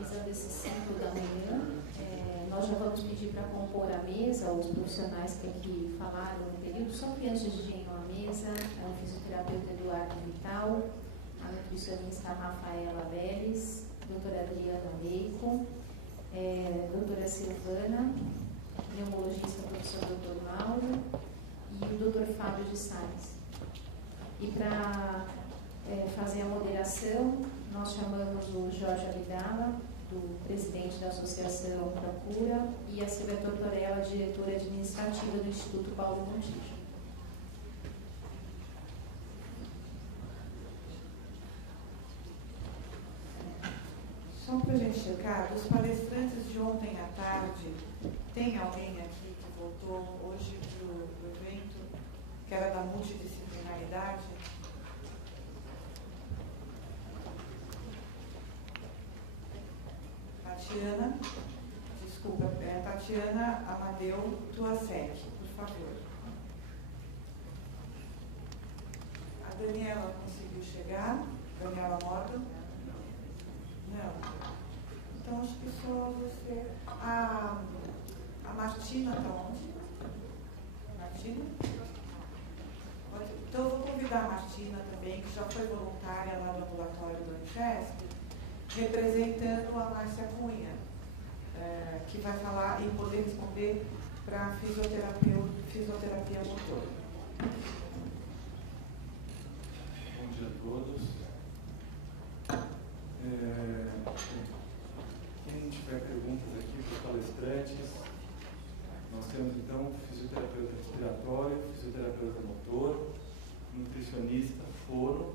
finalizando esse ciclo da manhã, nós já vamos pedir para compor a mesa os profissionais que aqui falaram no período, só que antes de irem à mesa, o fisioterapeuta Eduardo Vital, a nutricionista Rafaela Vélez, doutora Adriana Bacon, doutora Silvana, pneumologista professor Dr. Mauro e o Dr. Fábio de Salles. E para fazer a moderação, nós chamamos o Jorge Abdala, do presidente da Associação Procura, e a Silvia Tortorella, diretora administrativa do Instituto Paulo Montijo. Só para a gente checar, dos palestrantes de ontem à tarde, tem alguém aqui que voltou hoje para o evento, que era da multidisciplinaridade? Tatiana, desculpa, Tatiana Amadeu Tuasek, por favor. A Daniela conseguiu chegar? Daniela Mota? Não. Então, acho que só você... A Martina está onde? Martina? Então, eu vou convidar a Martina também, que já foi voluntária lá no ambulatório do Unifesp, representando a Márcia Cunha, que vai falar e poder responder para a fisioterapia motora. Bom dia a todos. Quem tiver perguntas aqui para os palestrantes, nós temos então fisioterapeuta respiratório, fisioterapeuta motor, nutricionista, fono,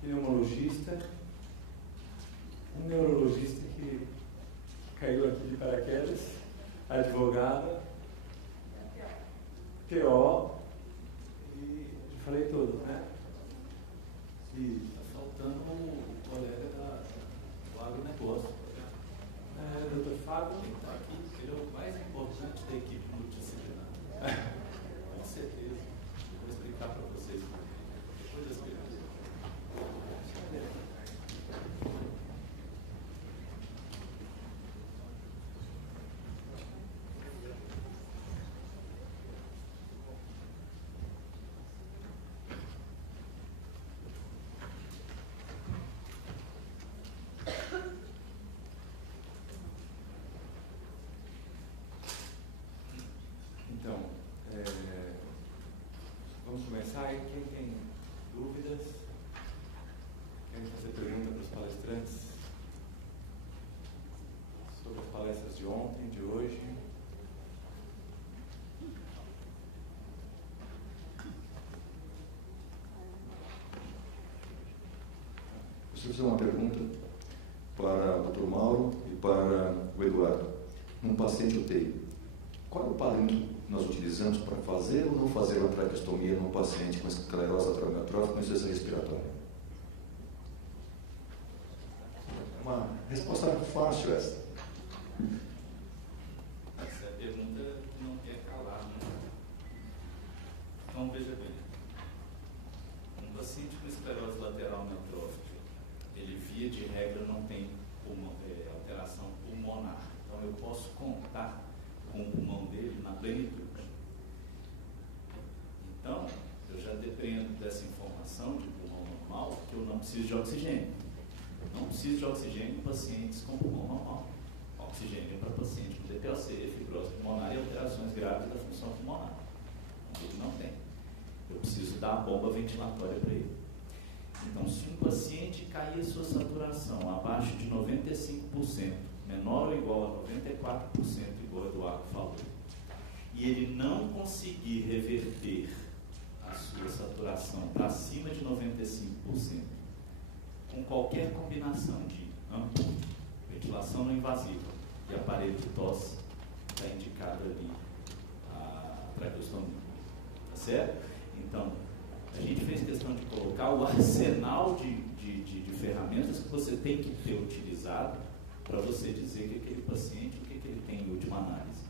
pneumologista, um neurologista que caiu aqui de paraquedas, advogada, PO, e já falei todos, né? E está faltando o colega do agronegócio. Dr. Fábio Está aqui, ele é o mais importante da equipe multidisciplinar. Com certeza. Eu vou explicar para vocês depois das perguntas. Então, vamos começar. Quem tem dúvidas? Querem fazer pergunta para os palestrantes sobre as palestras de ontem, de hoje? Deixa eu fazer uma pergunta para o Dr. Mauro e para o Eduardo. Num paciente UTI, qual é o parâmetro que nós utilizamos para fazer ou não fazer uma traqueostomia num paciente com esclerose atrofia com insuficiência respiratória? Uma resposta fácil essa. Essa pergunta não quer calar, né? Então, veja bem. Um paciente com esclerose lateral amiotrófica, ele, via de regra, não tem alteração pulmonar. Então, eu posso contar com o pulmão dele na plenitude. Então, eu já dependo dessa informação de pulmão normal, que eu não preciso de oxigênio. Eu não preciso de oxigênio em pacientes com pulmão normal. Oxigênio para paciente com DPOC, fibrose pulmonar e alterações graves da função pulmonar. Ele não tem. Eu preciso dar a bomba ventilatória para ele. Então, se um paciente cair a sua saturação abaixo de 95%, menor ou igual a 94%, igual o Eduardo falou, e ele não conseguir reverter a sua saturação para acima de 95%, com qualquer combinação de ventilação não invasiva e aparelho de tosse, está indicado ali a traqueostomia. Tá certo? Então, a gente fez questão de colocar o arsenal de ferramentas que você tem que ter utilizado para você dizer que aquele paciente, o que ele tem em última análise?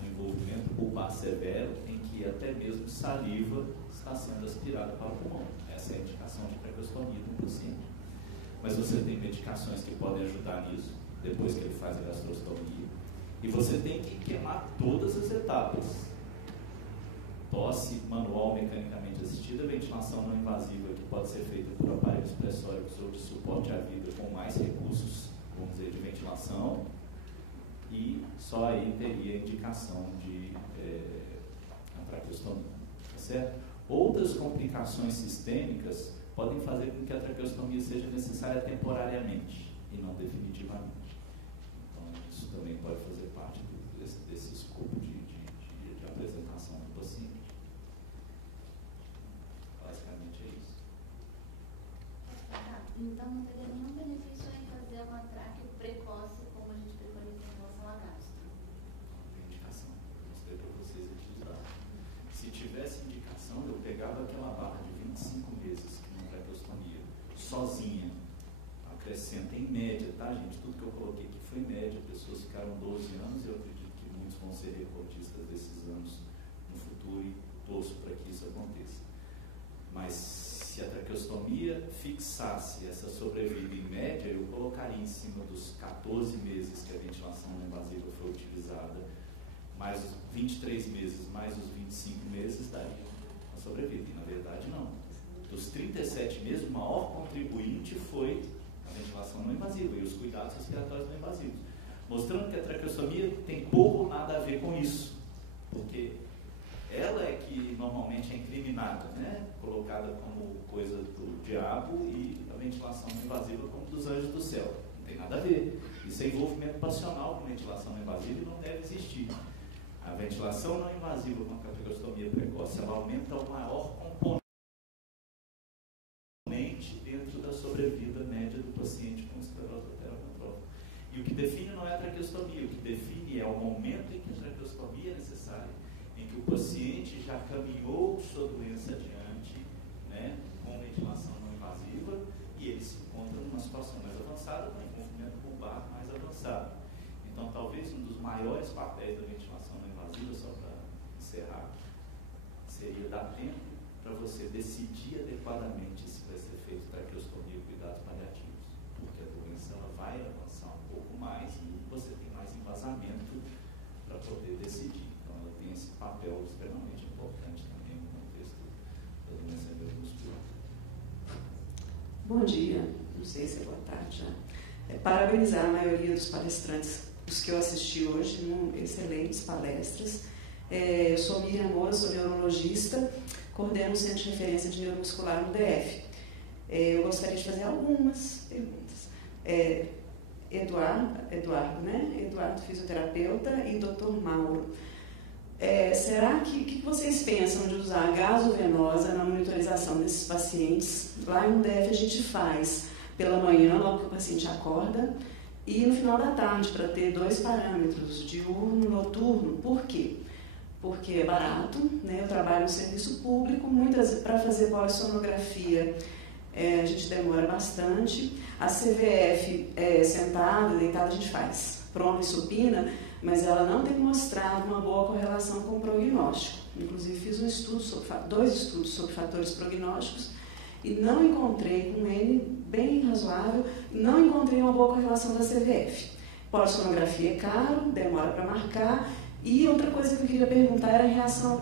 Um envolvimento pulpar severo em que até mesmo saliva está sendo aspirada para o pulmão. Essa é a indicação de traqueostomia do paciente. mas você tem medicações que podem ajudar nisso, depois que ele faz a gastrostomia. E você tem que queimar todas as etapas. Tosse manual mecanicamente assistida, ventilação não invasiva, que pode ser feita por aparelhos pressóricos ou de suporte à vida com mais recursos, vamos dizer, de ventilação, e só aí teria indicação de traqueostomia, tá certo? Outras complicações sistêmicas podem fazer com que a traqueostomia seja necessária temporariamente e não definitivamente. Então, isso também pode fazer parte desse escopo de apresentação do paciente. Basicamente é isso. Então, não teria nenhum benefício em fazer uma traque precoce, como a gente preconiza em relação à gastro? Não tem indicação. Eu mostrei para vocês aqui os dados. Se tivesse indicação, eu pegava aquela barra de 25 meses na traqueostomia, sozinha, acrescenta em média, tá, gente? Tudo que eu coloquei aqui foi média. Pessoas ficaram 12 anos, eu acredito que muitos vão ser recordistas desses anos no futuro e torço para que isso aconteça. Mas se a traqueostomia fixasse essa sobrevida em média, eu colocaria em cima dos 14 meses que a ventilação não invasiva foi utilizada, mais os 23 meses, mais os 25 meses, daria a sobrevida. E na verdade não. Dos 37 meses, o maior contribuinte foi a ventilação não invasiva e os cuidados respiratórios não invasivos. Mostrando que a traqueostomia tem pouco ou nada a ver com isso. Porque ela é que normalmente é incriminada, né? Colocada como coisa do diabo e a ventilação não invasiva como dos anjos do céu. Não tem nada a ver. Isso é envolvimento passional com ventilação não invasiva e não deve existir. A ventilação não invasiva com a traqueostomia precoce, ela aumenta o maior componente dentro da sobrevida média do paciente com esclerose lateral amiotrófica. E o que define não é a traqueostomia, o que define é o momento em que a traqueostomia é necessária, em que o paciente já caminhou sua doença adiante, né, com ventilação não invasiva, e ele se encontra numa situação mais avançada, com envolvimento pulmonar mais avançado. Então, talvez um dos maiores papéis da ventilação não invasiva, só para encerrar, seria dar tempo para você decidir adequadamente se vai ser feito traqueostomia e cuidados paliativos, porque a doença ela vai avançar um pouco mais e você tem mais embasamento para poder decidir. Então, ela tem esse papel extremamente importante também no contexto da doença neuromuscular. Bom dia, não sei se é boa tarde já. Parabenizar a maioria dos palestrantes, os que eu assisti hoje, excelentes palestras. Eu sou Miriam Moura, sou neurologista, coordeno o Centro de Referência de Neuromuscular no DF. Eu gostaria de fazer algumas perguntas. Eduardo, fisioterapeuta, e Dr. Mauro. Será que vocês pensam de usar a gasovenosa na monitorização desses pacientes? Lá no DF a gente faz pela manhã, logo que o paciente acorda, e no final da tarde, para ter 2 parâmetros, diurno e noturno. Por quê? Porque é barato, né? Eu trabalho no serviço público, para fazer polissonografia a gente demora bastante. A CVF sentada, deitada, a gente faz prona e supina, mas ela não tem mostrado uma boa correlação com o prognóstico. Inclusive fiz 2 estudos sobre fatores prognósticos e não encontrei, com um N bem razoável, não encontrei uma boa correlação da CVF. Polissonografia é caro, demora para marcar. E outra coisa que eu queria perguntar era em relação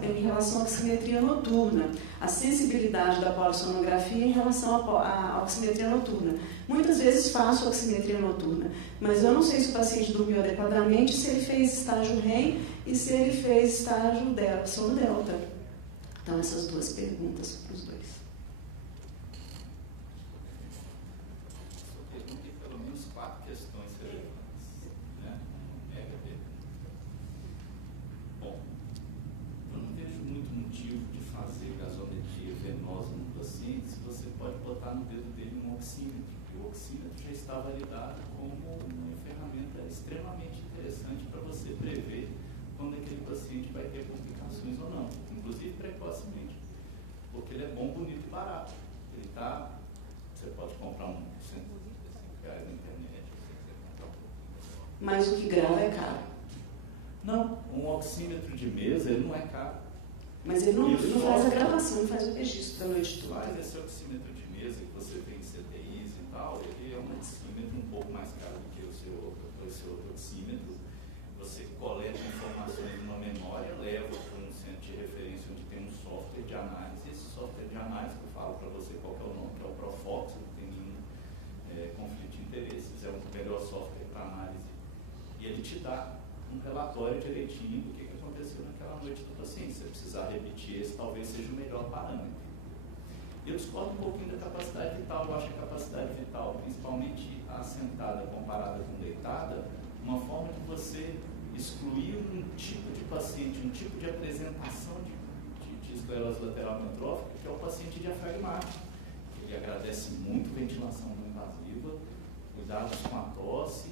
à oximetria noturna, a sensibilidade da polissonografia em relação à oximetria noturna. Muitas vezes faço oximetria noturna, mas eu não sei se o paciente dormiu adequadamente, se ele fez estágio REM e se ele fez estágio sono delta. Então, essas 2 perguntas para os 2. Eu perguntei pelo menos 4 questões relevantes, né? Bom, eu não vejo muito motivo de fazer gasometria venosa no paciente se você pode botar no dedo dele um oxímetro, porque o oxímetro já está validado como uma ferramenta extremamente interessante para você prever quando aquele paciente vai ter complicações ou não, inclusive precocemente, porque ele é bom, bonito e barato. Ele está, você pode comprar um R$105 na internet, se você quiser comprar um. Mas o que grava é caro. Não, um oxímetro de mesa ele não é caro. Mas ele não faz a gravação, não faz o registro da noite toda. Mas esse oxímetro de mesa que você vê em CTIs e tal, ele é um oxímetro um pouco mais caro do que o seu outro oxímetro. Você coleta informações numa memória, leva para um centro de referência onde tem um software de análise. Esse software de análise, que eu falo para você qual que é o nome, que é o Profox, não tem nenhum conflito de interesses, é o melhor software para análise. E ele te dá um relatório direitinho do que aconteceu naquela noite do paciente. Se você precisar repetir esse, talvez seja o melhor parâmetro. Eu discordo um pouquinho da capacidade vital. Eu acho a capacidade vital, principalmente a sentada comparada com deitada, uma forma de você excluir um tipo de paciente, um tipo de apresentação de esclerose lateral amiotrófica, que é o paciente diafragmático. Ele agradece muito ventilação não invasiva, cuidados com a tosse,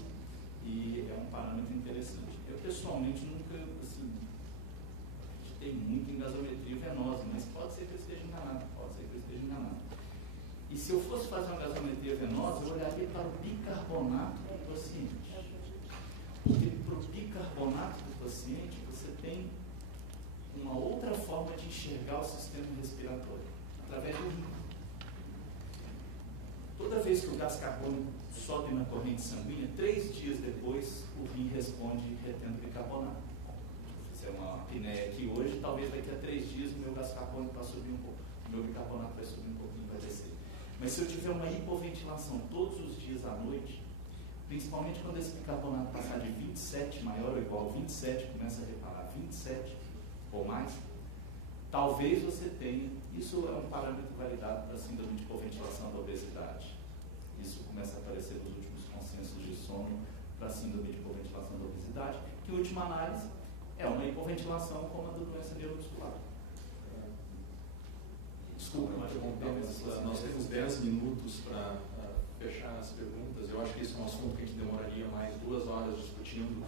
e é um parâmetro interessante. Eu, pessoalmente, nunca acreditei muito em gasometria venosa, mas pode ser que eu esteja enganado, E se eu fosse fazer uma gasometria venosa, eu olharia para o bicarbonato do paciente. Porque para o bicarbonato do paciente, você tem uma outra forma de enxergar o sistema respiratório, através do rim. Toda vez que o gás carbônico sobe na corrente sanguínea, 3 dias depois o rim responde retendo bicarbonato. Se é uma apneia aqui hoje, talvez daqui a 3 dias o meu gás carbônico vai subir um pouco, o meu bicarbonato vai subir um pouquinho, vai descer. Mas se eu tiver uma hipoventilação todos os dias à noite, principalmente quando esse bicarbonato passar de 27 maior ou igual a 27, começa a reparar 27 ou mais, talvez você tenha, isso é um parâmetro validado para a síndrome de hipoventilação da obesidade. Isso começa a aparecer nos últimos consensos de sono para a síndrome de hipoventilação da obesidade, que, em última análise, é uma hipoventilação como a da doença neuromuscular. Desculpa, mas nós temos 10 minutos para fechar as perguntas. Eu acho que esse é um assunto que a gente demoraria mais 2 horas discutindo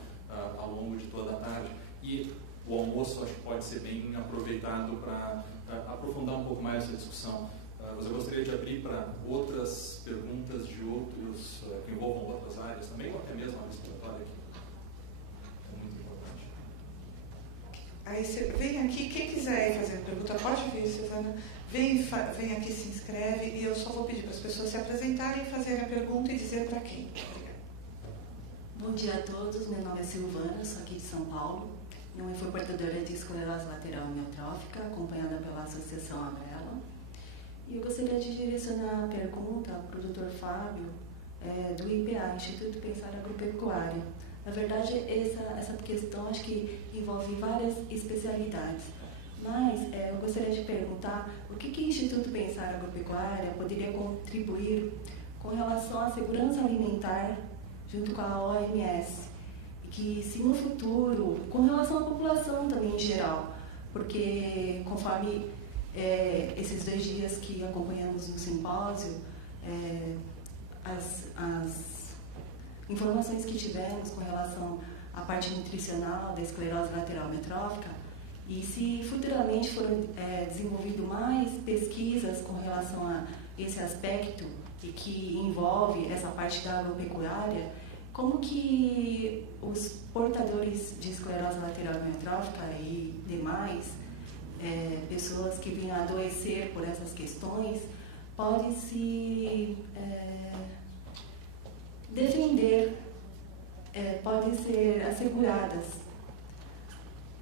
ao longo de toda a tarde. E o almoço acho que pode ser bem aproveitado para aprofundar um pouco mais essa discussão. Mas eu gostaria de abrir para outras perguntas de outros, que envolvam outras áreas também, ou até mesmo a respiratória aqui. É muito importante. Aí você vem aqui, quem quiser fazer a pergunta, pode vir, Suzana. Vem aqui, se inscreve, e eu só vou pedir para as pessoas se apresentarem, fazerem a pergunta e dizer para quem. Obrigada. Bom dia a todos, meu nome é Silvana, sou aqui de São Paulo. Eu fui portadora de esclerose lateral amiotrófica, acompanhada pela Associação Amarela. E eu gostaria de direcionar a pergunta para o Dr. Fábio, do IPA, Instituto Pensar Agropecuária. Na verdade, essa questão acho que envolve várias especialidades. Mas eu gostaria de perguntar o que o Instituto Pensar Agropecuária poderia contribuir com relação à segurança alimentar junto com a OMS. E que se no futuro, com relação à população também em geral, porque conforme esses 2 dias que acompanhamos no simpósio, as informações que tivemos com relação à parte nutricional da esclerose lateral amiotrófica, e se futuramente forem desenvolvidas mais pesquisas com relação a esse aspecto e que envolve essa parte da agropecuária, como que os portadores de esclerose lateral amiotrófica e demais pessoas que vêm a adoecer por essas questões podem se defender, podem ser asseguradas,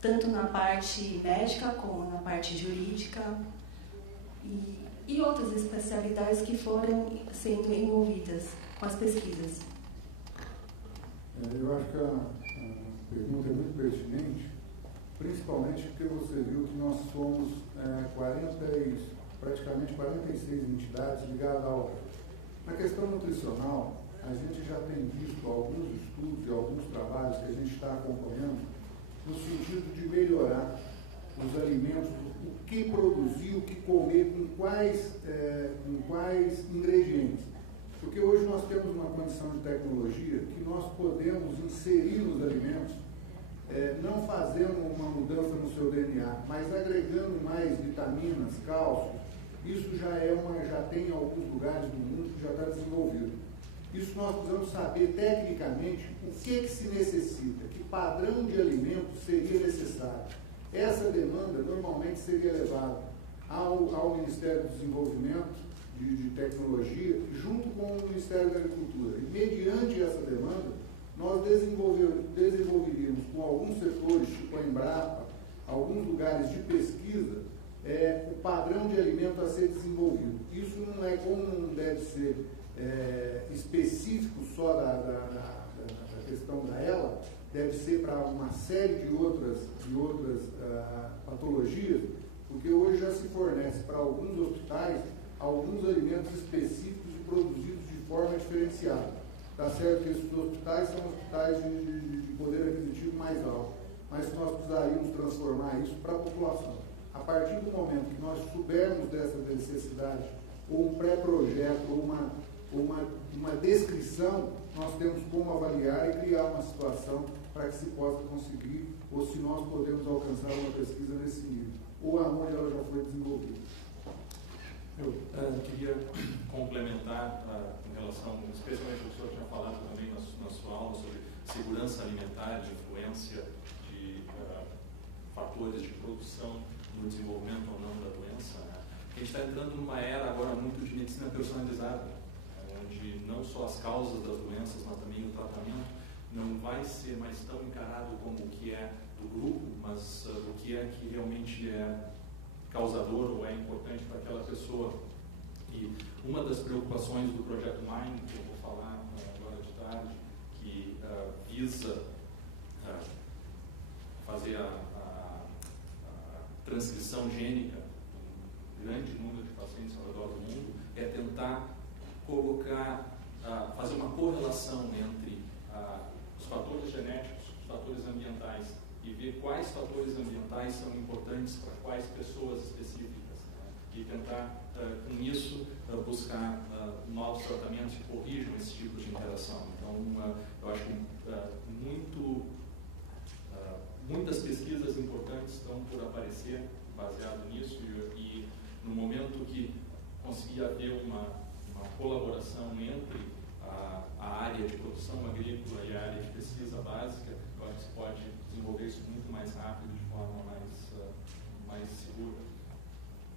tanto na parte médica como na parte jurídica e outras especialidades que foram sendo envolvidas com as pesquisas. Eu acho que a pergunta é muito pertinente, principalmente porque você viu que nós somos praticamente 46 entidades ligadas à ONU. Na questão nutricional, a gente já tem visto alguns estudos e alguns trabalhos que a gente está acompanhando no sentido de melhorar os alimentos, o que produzir, o que comer, com quais ingredientes. Porque hoje nós temos uma condição de tecnologia que nós podemos inserir nos alimentos, não fazendo uma mudança no seu DNA, mas agregando mais vitaminas, cálcio. Isso já tem em alguns lugares do mundo que já está desenvolvido. Isso nós precisamos saber tecnicamente o que se necessita, que padrão de alimento seria necessário. Essa demanda normalmente seria levado ao Ministério do Desenvolvimento de Tecnologia, junto com o Ministério da Agricultura. E, mediante essa demanda, nós desenvolveríamos com alguns setores, tipo a Embrapa, alguns lugares de pesquisa, o padrão de alimento a ser desenvolvido. Isso não é como não deve ser específico só da questão da ELA, deve ser para uma série de outras patologias, porque hoje já se fornece para alguns hospitais alguns alimentos específicos e produzidos de forma diferenciada. Está certo que esses hospitais são hospitais de poder aquisitivo mais alto, mas nós precisaríamos transformar isso para a população. A partir do momento que nós soubermos dessa necessidade, ou um pré-projeto, ou uma descrição, nós temos como avaliar e criar uma situação para que se possa conseguir, ou se nós podemos alcançar uma pesquisa nesse nível, ou aonde ela já foi desenvolvida. Eu queria complementar em relação, especialmente o senhor tinha falado também na sua aula sobre segurança alimentar, de influência de fatores de produção no desenvolvimento ou não da doença. Né? A gente está entrando numa era agora muito de medicina personalizada, onde não só as causas das doenças, mas também o tratamento não vai ser mais tão encarado como o que é do grupo, mas o que é que realmente é causador ou é importante para aquela pessoa. E uma das preocupações do projeto MIND, que eu vou falar agora de tarde, que visa fazer a transcrição gênica de um grande número de pacientes ao redor do mundo, é tentar colocar, fazer uma correlação entre os fatores genéticos, os fatores ambientais, e ver quais fatores ambientais são importantes para quais pessoas específicas, né? E tentar, com isso, buscar novos tratamentos que corrijam esse tipo de interação. Então, eu acho que muitas pesquisas importantes estão por aparecer baseado nisso, e no momento que conseguir haver uma colaboração entre a área de produção agrícola e a área de pesquisa básica, eu acho que se pode desenvolver isso muito mais rápido, de forma mais segura.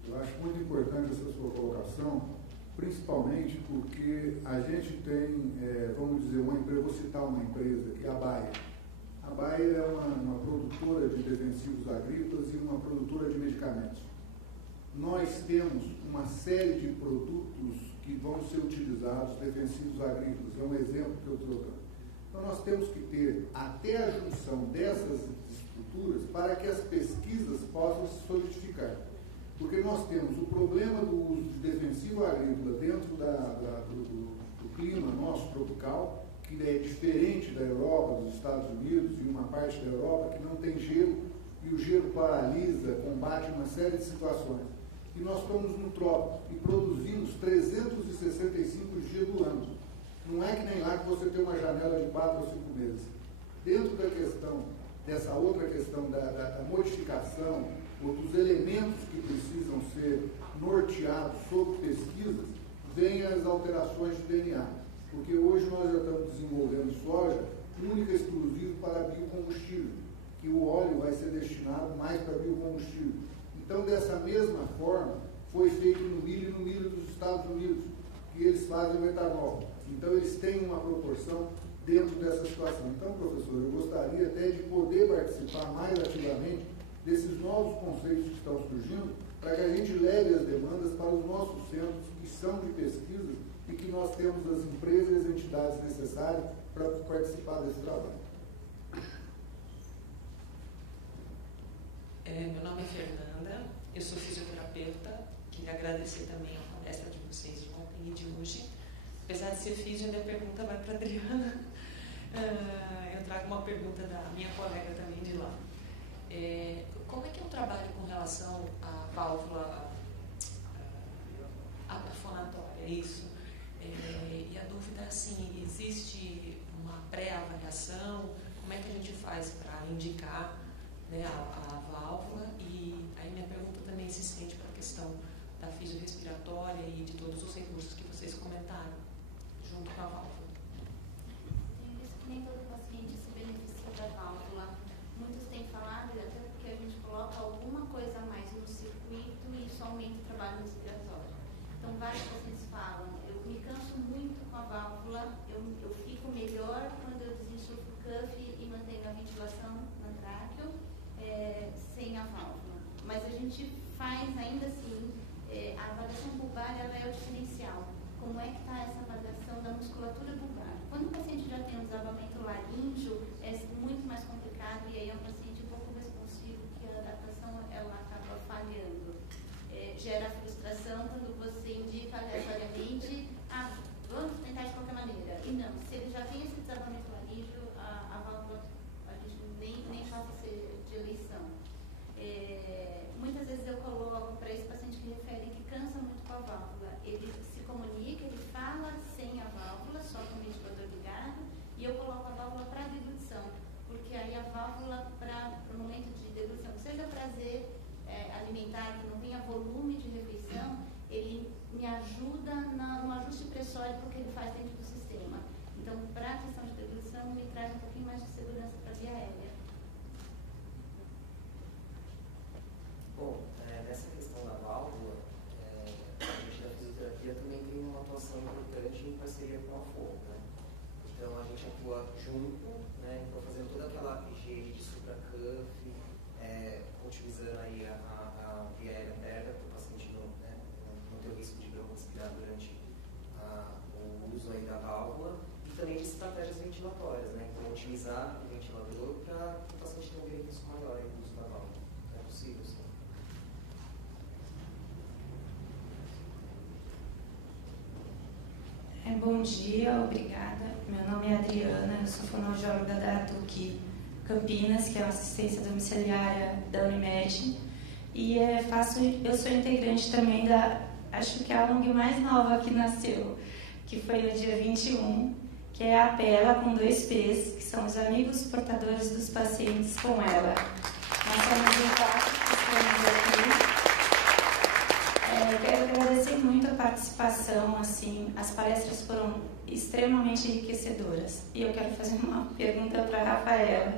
Eu acho muito importante essa sua colocação, principalmente porque a gente tem, vamos dizer, uma empresa, vou citar uma empresa, que é a Bayer. A Bayer é uma produtora de defensivos agrícolas e uma produtora de medicamentos. Nós temos uma série de produtos que vão ser utilizados, defensivos agrícolas, é um exemplo que eu estou dando. Então, nós temos que ter até a junção dessas estruturas para que as pesquisas possam se solidificar. Porque nós temos o problema do uso de defensivo agrícola dentro do clima nosso tropical, que é diferente da Europa, dos Estados Unidos e uma parte da Europa que não tem gelo, e o gelo paralisa, combate uma série de situações. E nós estamos no trópico e produzimos 365 dias do ano. Não é que nem lá que você tem uma janela de 4 ou 5 meses. Dentro da questão, dessa outra questão da modificação, ou dos elementos que precisam ser norteados sobre pesquisas, vêm as alterações de DNA. Porque hoje nós já estamos desenvolvendo soja única e exclusiva para biocombustível, que o óleo vai ser destinado mais para biocombustível. Então, dessa mesma forma, foi feito no milho dos Estados Unidos, que eles fazem o etanol. Então, eles têm uma proporção dentro dessa situação. Então, professor, eu gostaria até de poder participar mais ativamente desses novos conceitos que estão surgindo, para que a gente leve as demandas para os nossos centros, que são de pesquisa, e que nós temos as empresas e as entidades necessárias para participar desse trabalho. Meu nome é Fernanda, eu sou fisioterapeuta. Queria agradecer também a palestra de vocês de ontem e de hoje. Apesar de ser físio, a minha pergunta vai para a Adriana. Eu trago uma pergunta da minha colega também de lá. Como é que eu trabalho com relação à válvula afonatória? É isso? E a dúvida é assim, existe uma pré-avaliação? Como é que a gente faz para indicar, né, a válvula? E aí minha pergunta também se estende para a questão da fisiorrespiratória e de todos os recursos que vocês comentaram, junto com a válvula. Tem visto que nem todo paciente se beneficia da válvula. Muitos têm falado, até porque a gente coloca alguma coisa a mais no gente faz ainda assim, a avaliação bulbar ela é o diferencial. Como é que está essa avaliação da musculatura bulbar? Quando o paciente já tem um desabamento laríngeo, é muito mais complicado e aí é um paciente um pouco responsivo, que a adaptação ela acaba falhando. Gera frustração quando você indica aleatoriamente, vamos tentar de qualquer maneira. E não, se ele já tem esse desabamento laríngeo, a válvula a gente nem passa a ser de eleição. Muitas vezes eu coloco para esse paciente que refere que cansa muito com a válvula. Ele se comunica, ele fala sem a válvula, só com o ventilador ligado, e eu coloco a válvula para deglutição, porque aí a válvula para o momento de deglutição, seja prazer alimentar, que não tenha volume de refeição, ele me ajuda no ajuste pressórico que ele faz dentro do sistema. Então, para a questão de deglutição, me traz um pouquinho mais de segurança para a via aérea. Bom, nessa questão da válvula, a gente da fisioterapia também tem uma atuação importante em parceria com a FOM, né? Então a gente atua junto, né? Então fazendo toda aquela higiene de supracuff, utilizando aí a via aérea interna para o paciente não ter o risco de broncoaspirar durante o uso aí da válvula, e também de estratégias ventilatórias, né? Então utilizar o ventilador para o paciente ter um benefício maior aí no uso da válvula. É possível, sim. Bom dia, obrigada. Meu nome é Adriana, eu sou fonoaudióloga da ATUC Campinas, que é uma assistência domiciliária da Unimed, e eu sou integrante também acho que é a ONG mais nova que nasceu, que foi no dia 21, que é a APELA com 2 P's, que são os amigos portadores dos pacientes com ela. Nós somos em 4 que estamos aqui. Quero agradecer muito a participação, assim, as palestras foram extremamente enriquecedoras. E eu quero fazer uma pergunta para a Rafaela.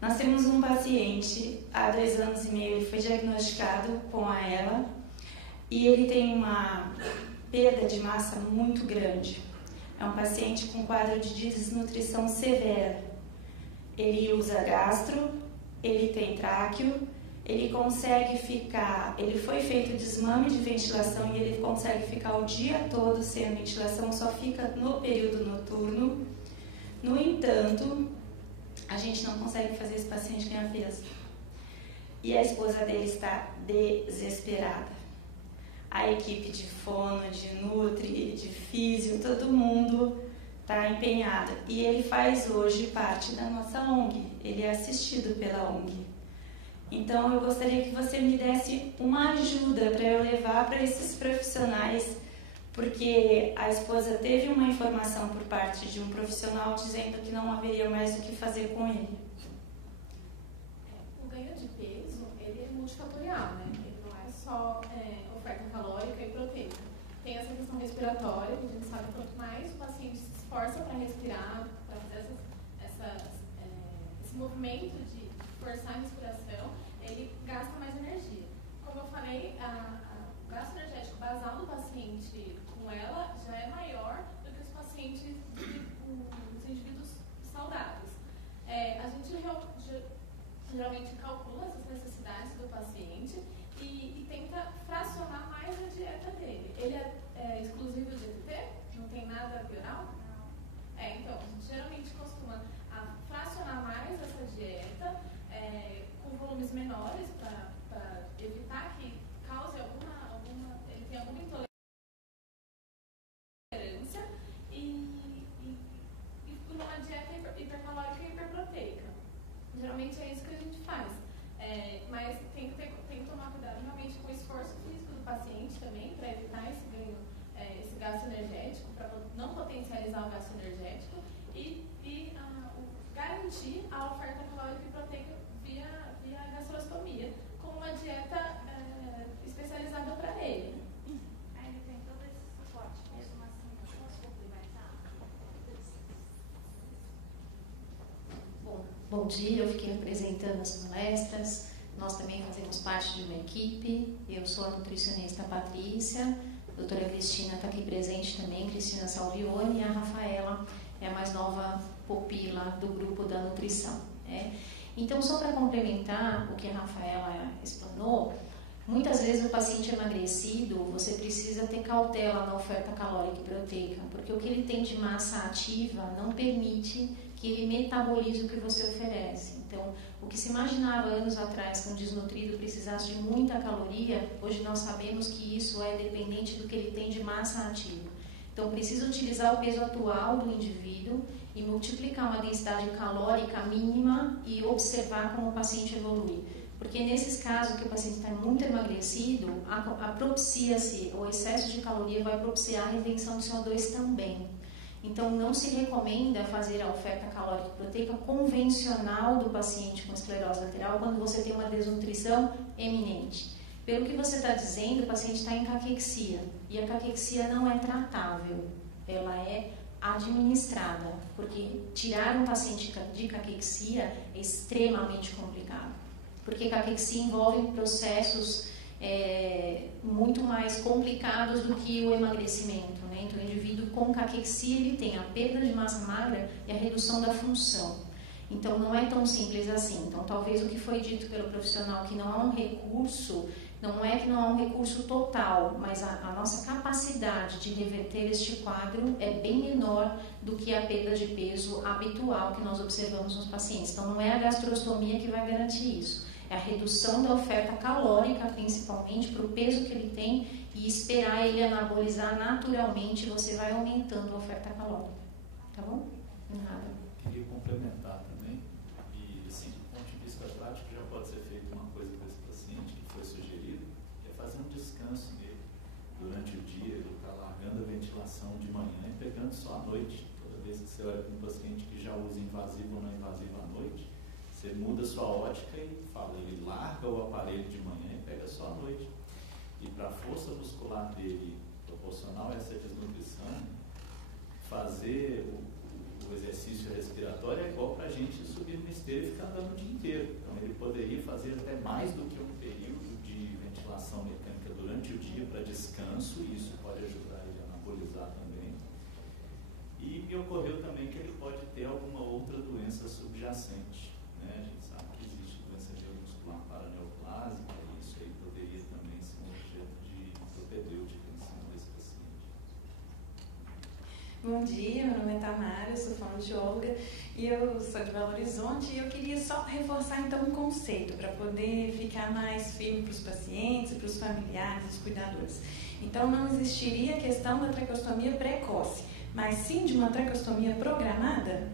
Nós temos um paciente, há 2 anos e meio, ele foi diagnosticado com a ELA, e ele tem uma perda de massa muito grande. É um paciente com quadro de desnutrição severa. Ele usa gastro, ele tem tráqueo, ele consegue ficar, ele foi feito desmame de ventilação e ele consegue ficar o dia todo sem ventilação, só fica no período noturno. No entanto, a gente não consegue fazer esse paciente ganhar peso. E a esposa dele está desesperada. A equipe de fono, de nutri, de físio, todo mundo está empenhado. E ele faz hoje parte da nossa ONG, ele é assistido pela ONG. Então, eu gostaria que você me desse uma ajuda para eu levar para esses profissionais, porque a esposa teve uma informação por parte de um profissional dizendo que não haveria mais o que fazer com ele. O ganho de peso, ele é multifatorial, né? Ele não é só oferta calórica e proteica. Tem essa questão respiratória, que a gente sabe que quanto mais o paciente se esforça para respirar, para fazer esse movimento de forçar a respiração, ele gasta mais energia. Como eu falei, o gasto energético basal do paciente com ela já é maior do que os pacientes os indivíduos saudáveis. A gente geralmente calcula essas necessidades do paciente e tenta fracionar mais a dieta dele. Ele é exclusivo de ET? Não tem nada viral? Então, a gente geralmente costuma fracionar mais essa dieta, com volumes menores para evitar que cause ele tenha alguma intolerância e numa dieta hipercalórica e hiperproteica. Geralmente é isso que a gente faz. Mas tem que tomar cuidado realmente com o esforço físico do paciente também, para evitar esse ganho, esse gasto energético, para não potencializar o gasto energético e garantir a oferta calórica e proteica via gastrostomia, com uma dieta especializada para ele. Ele tem todo esse suporte, mesmo assim, não posso complementar? Bom dia, eu fiquei apresentando as palestras. Nós também fazemos parte de uma equipe. Eu sou a nutricionista Patrícia, a doutora Cristina está aqui presente também, Cristina Salvione, e a Rafaela é a mais nova pupila do grupo da nutrição. Então, só para complementar o que a Rafaela explanou, vezes o paciente emagrecido, você precisa ter cautela na oferta calórica e proteica, porque o que ele tem de massa ativa não permite que ele metabolize o que você oferece. Então, o que se imaginava anos atrás que um desnutrido precisasse de muita caloria, hoje nós sabemos que isso é dependente do que ele tem de massa ativa. Então, precisa utilizar o peso atual do indivíduo e multiplicar uma densidade calórica mínima e observar como o paciente evolui. Porque nesses casos que o paciente está muito emagrecido, propicia-se, o excesso de caloria vai propiciar a retenção de CO2 também. Então, não se recomenda fazer a oferta calórica e proteica convencional do paciente com esclerose lateral quando você tem uma desnutrição eminente. Pelo que você está dizendo, o paciente está em caquexia. E a caquexia não é tratável, ela é administrada, porque tirar um paciente de caquexia é extremamente complicado. Porque caquexia envolve processos muito mais complicados do que o emagrecimento, né? Então, o indivíduo com caquexia, ele tem a perda de massa magra e a redução da função. Então, não é tão simples assim. Então, talvez o que foi dito pelo profissional que não há um recurso, não é que não há um recurso total, mas a nossa capacidade de reverter este quadro é bem menor do que a perda de peso habitual que nós observamos nos pacientes. Então, não é a gastrostomia que vai garantir isso. É a redução da oferta calórica, principalmente, para o peso que ele tem e esperar ele anabolizar naturalmente, você vai aumentando a oferta calórica. Tá bom? Nada. Queria complementar também, e assim, do ponto de vista prático, já pode ser feita uma coisa com esse paciente que foi sugerido, que é fazer um descanso nele durante o dia, ele está largando a ventilação de manhã e pegando só à noite. Toda vez que você olha para um paciente que já usa invasivo ou não invasivo à noite, você muda sua ótica e fala, ele larga o aparelho de manhã e pega só à noite. E para a força muscular dele, proporcional a essa desnutrição, fazer o exercício respiratório é igual para a gente subir no esteiro e ficar andando o dia inteiro. Então ele poderia fazer até mais do que um período de ventilação mecânica durante o dia para descanso, e isso pode ajudar ele a anabolizar também. E me ocorreu também que ele pode ter alguma outra doença subjacente. A gente sabe que existe doença neuromuscular paraneoplásica, e isso aí poderia também ser um objeto de propedêutica em cima desse paciente. Bom dia, meu nome é Tamara, eu sou fonoaudióloga e eu sou de Belo Horizonte, e eu queria só reforçar então um conceito para poder ficar mais firme para os pacientes, para os familiares, os cuidadores. Então, não existiria a questão da traqueostomia precoce, mas sim de uma traqueostomia programada?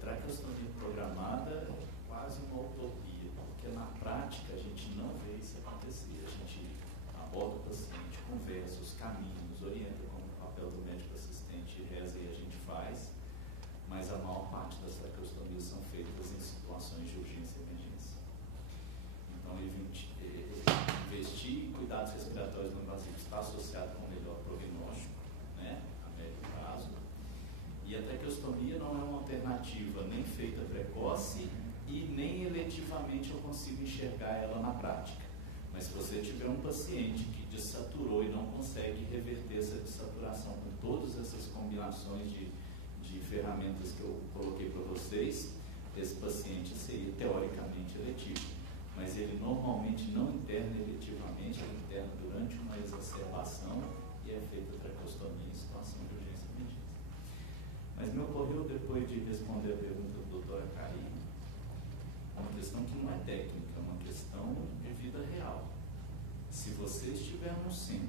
Traqueostomia programada é quase uma utopia, porque na prática a gente não vê isso acontecer. A gente aborda o paciente, conversa, os caminhos, orienta como o papel do médico assistente, reza e a gente faz, mas a maior parte das traqueostomias são feitas em situações de urgência e emergência. Então, investir em cuidados respiratórios não invasivos está associado com melhor prognóstico, né, a médio prazo. E a traqueostomia não é uma alternativa nem feita precoce e nem eletivamente eu consigo enxergar ela na prática. Mas se você tiver um paciente que desaturou e não consegue reverter essa desaturação com todas essas combinações de ferramentas que eu coloquei para vocês, esse paciente seria teoricamente eletivo. Mas ele normalmente não interna eletivamente, ele interna durante uma exacerbação e é feita a traqueostomia em situação de urgência e emergência. Mas me ocorreu, depois de responder a pergunta da doutora Karine, uma questão que não é técnica, é uma questão de vida real. Se você estiver num centro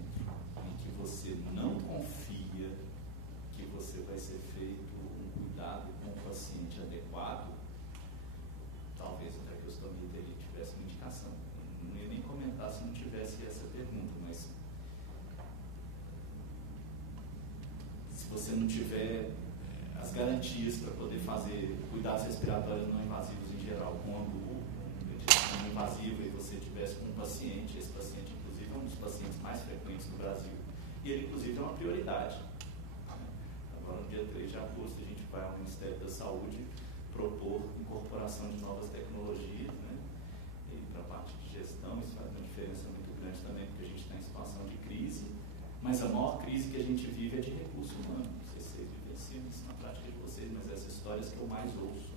em que você não confia que você vai ser feito um cuidado com o paciente adequado, talvez a traqueostomia dele tivesse uma indicação. Não ia nem comentar se não tivesse essa pergunta, mas se você não tiver as garantias para poder fazer cuidados respiratórios não invasivos em geral, quando não invasivo e você tivesse com um paciente, esse paciente inclusive é um dos pacientes mais frequentes no Brasil, e ele inclusive é uma prioridade. Agora no dia 3 de agosto a gente vai ao Ministério da Saúde propor incorporação de novas tecnologias, né? E para a parte de gestão isso faz uma diferença muito grande também, porque a gente está em situação de crise, mas a maior crise que a gente vive é de recurso humano. Não sei se vocês vivenciam isso na prática de vocês, mas essas histórias que eu mais ouço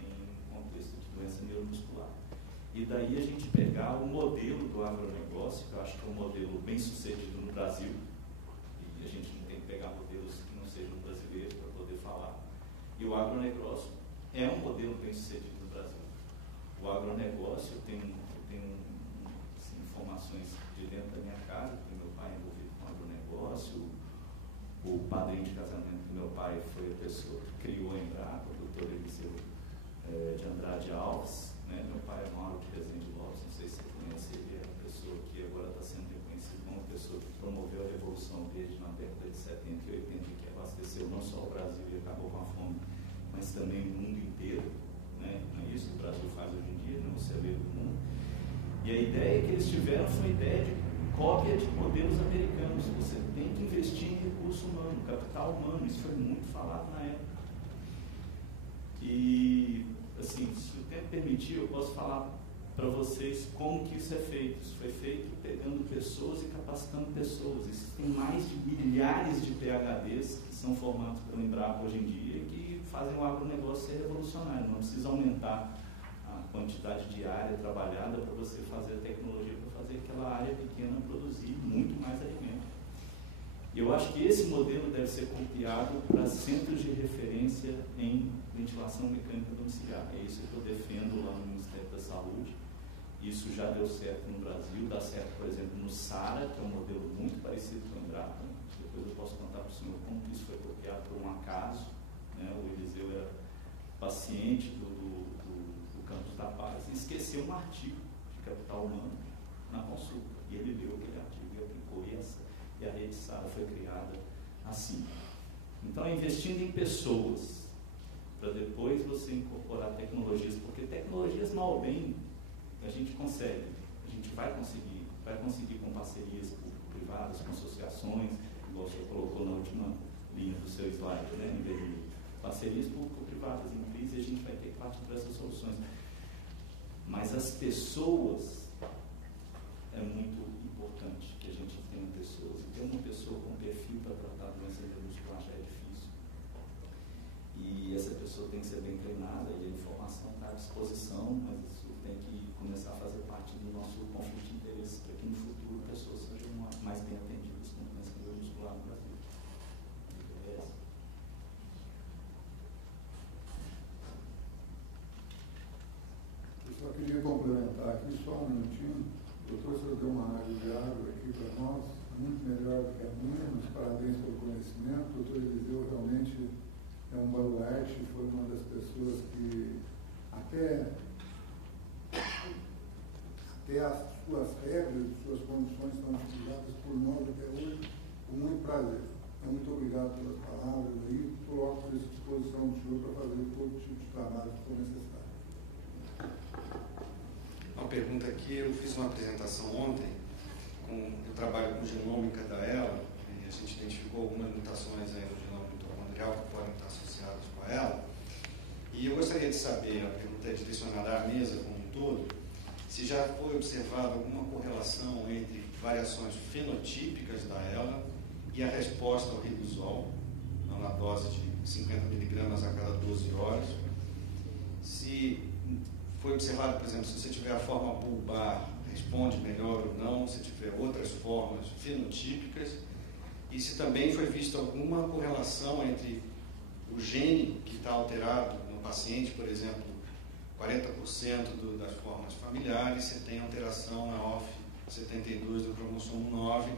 em contexto de doença neurológica muscular. E daí a gente pegar o modelo do agronegócio, que eu acho que é um modelo bem sucedido no Brasil, e a gente não tem que pegar modelos que não sejam brasileiros para poder falar. E o agronegócio é um modelo bem sucedido no Brasil. O agronegócio tem assim, informações de dentro da minha casa, porque meu pai é envolvido com agronegócio, o padrinho de casamento do meu pai foi a pessoa que criou a Embrapa, o doutor Eliseu de Andrade Alves, né? Meu pai é Mauro de Rezende Lopes, não sei se você conhece, ele é a pessoa que agora está sendo reconhecido como uma pessoa que promoveu a Revolução Verde na década de 70 e 80, que abasteceu não só o Brasil e acabou com a fome, mas também o mundo inteiro, né? Não é isso que o Brasil faz hoje em dia, não é o celeiro do mundo. E a ideia que eles tiveram foi uma ideia de cópia de modelos americanos. Você tem que investir em recurso humano, capital humano. Isso foi muito falado na época. E, assim, se o tempo permitir, eu posso falar para vocês como que isso é feito. Isso foi feito pegando pessoas e capacitando pessoas. Existem mais de milhares de PhDs que são formados pela Embrapa hoje em dia e que fazem o agronegócio ser revolucionário. Não precisa aumentar a quantidade de área trabalhada para você fazer a tecnologia, para fazer aquela área pequena produzir muito mais alimento. E eu acho que esse modelo deve ser copiado para centros de referência em ventilação mecânica domiciliar. É isso que eu defendo lá no Ministério da Saúde. Isso já deu certo no Brasil, dá certo, por exemplo, no SARA, que é um modelo muito parecido com o Embrapa. Depois eu posso contar para o senhor como isso foi copiado por um acaso. Né? O Eliseu era paciente do Campos da Paz e esqueceu um artigo de capital humano na consulta. E ele leu aquele artigo e aplicou, e a rede SARA foi criada assim. Então, investindo em pessoas, para depois você incorporar tecnologias, porque tecnologias, mal ou bem, a gente consegue, a gente vai conseguir com parcerias público-privadas, com associações, igual você colocou na última linha do seu slide, né, parcerias público-privadas. Em crise a gente vai ter que partir para essas soluções. Mas as pessoas, é muito importante que a gente tenha pessoas. E ter uma pessoa com perfil para tratar a doença neuromuscular já é difícil. E essa pessoa tem que ser bem treinada e a informação está à disposição, mas isso tem que começar a fazer parte do nosso conflito de interesse para que no futuro pessoas sejam mais bem atendidas com doença neuromuscular no Brasil. Eu só queria complementar aqui, só um minutinho. O doutor deu uma área de água aqui para nós, muito melhor do que a minha, mas parabéns pelo conhecimento. O doutor Eliseu realmente é um baluarte, foi uma das pessoas que até as suas regras, as suas condições são utilizadas por nós até hoje, com muito prazer. Então, muito obrigado pelas palavras aí, coloco à disposição do senhor para fazer todo tipo de trabalho que for necessário. Uma pergunta aqui, eu fiz uma apresentação ontem, eu trabalho com genômica da ELA, e a gente identificou algumas mutações aí no genoma mitocondrial que podem estar associadas com a ELA. E eu gostaria de saber, a pergunta é direcionada à mesa como um todo, se já foi observada alguma correlação entre variações fenotípicas da ELA e a resposta ao riluzol, na dose de 50 miligramas a cada 12 horas. Se foi observado, por exemplo, se você tiver a forma bulbar, responde melhor ou não, se tiver outras formas fenotípicas, e se também foi vista alguma correlação entre o gene que está alterado no paciente, por exemplo, 40% das formas familiares, você tem alteração na OF72 do cromossomo 9.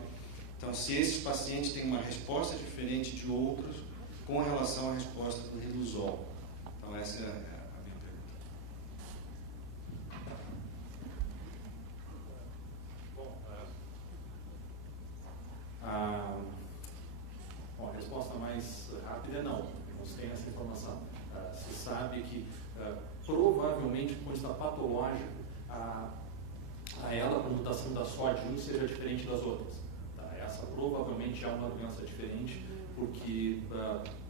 Então, se esses pacientes têm uma resposta diferente de outros com relação à resposta do riluzol. Então, essa é a minha pergunta. Bom, a resposta mais rápida é não. Não se tem essa informação. Se sabe que provavelmente, por conta patológica, a ela, a mutação da SOD1 seja diferente das outras. Tá? Essa provavelmente é uma doença diferente, porque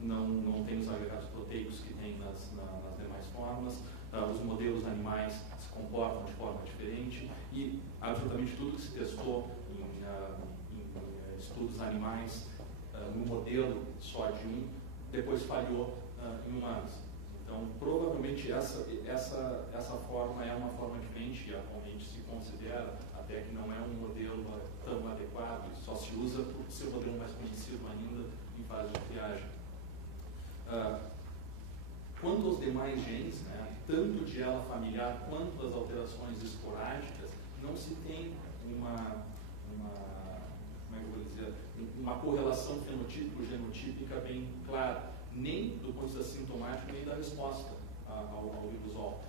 não tem os agregados proteicos que tem nas demais formas, os modelos animais se comportam de forma diferente, e absolutamente tudo que se testou em estudos animais no modelo SOD1 depois falhou em humanos. Então, Então, provavelmente essa forma é uma forma diferente e atualmente se considera até que não é um modelo tão adequado, só se usa por ser o modelo mais conhecido ainda em fase de triagem. Quanto aos demais genes, né, tanto de ela familiar quanto as alterações esporádicas, não se tem uma correlação fenotípico-genotípica bem clara, nem do ponto de vista sintomático, nem da resposta ao Riluzol.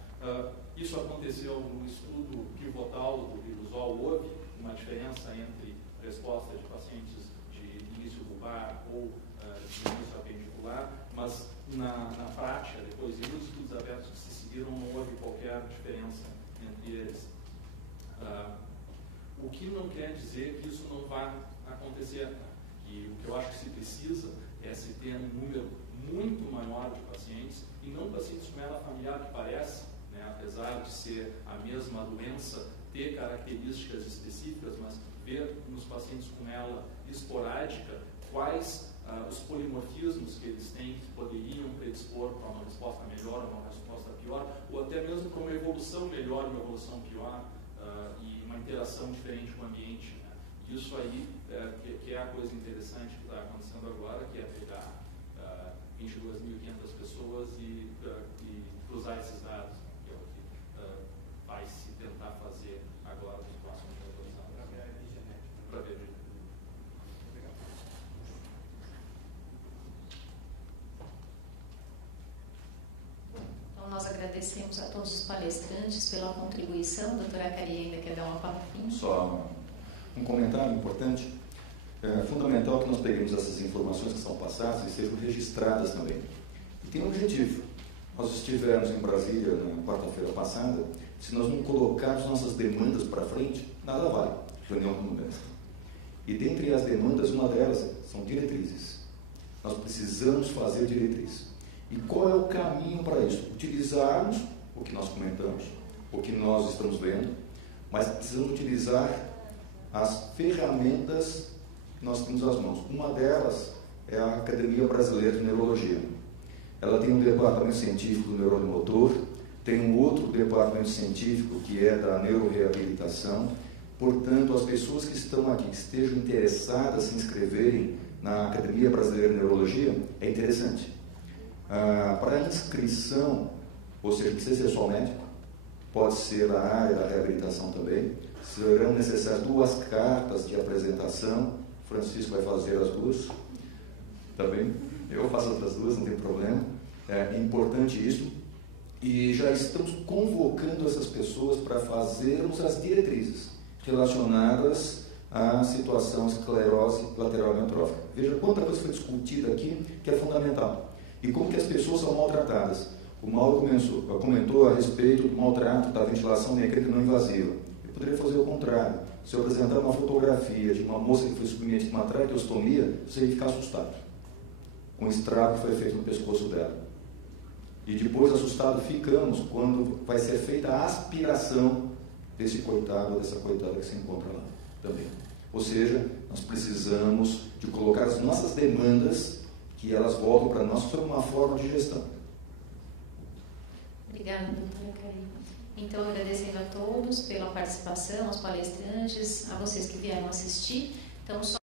Isso aconteceu no estudo pivotal do Riluzol. Houve uma diferença entre resposta de pacientes de início vulvar ou de início apendicular, mas na prática, depois de muitos estudos abertos que se seguiram, não houve qualquer diferença entre eles. O que não quer dizer que isso não vai acontecer. E o que eu acho que se precisa é se ter um número muito maior de pacientes, e não pacientes com ela familiar que parece, né, apesar de ser a mesma doença, ter características específicas, mas ver nos pacientes com ela esporádica quais os polimorfismos que eles têm que poderiam predispor para uma resposta melhor ou uma resposta pior, ou até mesmo para uma evolução melhor, uma evolução pior, e uma interação diferente com o ambiente. Né? Isso aí que é a coisa interessante que está acontecendo agora, que é pegar 22.500 pessoas e cruzar esses dados, que é o que vai se tentar fazer agora nos próximos 2 anos. Para ver a genética. Para ver a genética. Então, nós agradecemos a todos os palestrantes pela contribuição. Doutora Cari ainda quer dar uma palavrinha? Só um comentário importante. É fundamental que nós peguemos essas informações que são passadas e sejam registradas também. E tem um objetivo. Nós estivemos em Brasília na quarta-feira passada. Se nós não colocarmos nossas demandas para frente, nada vale. Reunião como essa. E dentre as demandas, uma delas são diretrizes. Nós precisamos fazer diretriz. E qual é o caminho para isso? Utilizarmos o que nós comentamos, o que nós estamos vendo, mas precisamos utilizar as ferramentas que nós temos às mãos. Uma delas é a Academia Brasileira de Neurologia. Ela tem um departamento científico do neurônio motor, tem um outro departamento científico que é da neuroreabilitação. Portanto, as pessoas que estão aqui, que estejam interessadas em se inscreverem na Academia Brasileira de Neurologia, é interessante. Para inscrição, ou seja, não precisa ser só médico, pode ser a área da reabilitação também, serão necessárias 2 cartas de apresentação. Francisco vai fazer as 2, também. Eu faço outras 2, não tem problema. É importante isso. E já estamos convocando essas pessoas para fazermos as diretrizes relacionadas à situação esclerose lateral amiotrófica. Veja quanta coisa foi discutida aqui que é fundamental. E como que as pessoas são maltratadas. O Mauro comentou a respeito do maltrato da ventilação mecânica não invasiva. Eu poderia fazer o contrário. Se eu apresentar uma fotografia de uma moça que foi submetida a uma traqueostomia, você ia ficar assustado com o estrago que foi feito no pescoço dela. E depois assustado ficamos quando vai ser feita a aspiração desse coitado ou dessa coitada que se encontra lá também. Ou seja, nós precisamos de colocar as nossas demandas, que elas voltam para nós sob uma forma de gestão. Obrigada, doutora Karina. Então, agradecendo a todos pela participação, aos palestrantes, a vocês que vieram assistir. Então, só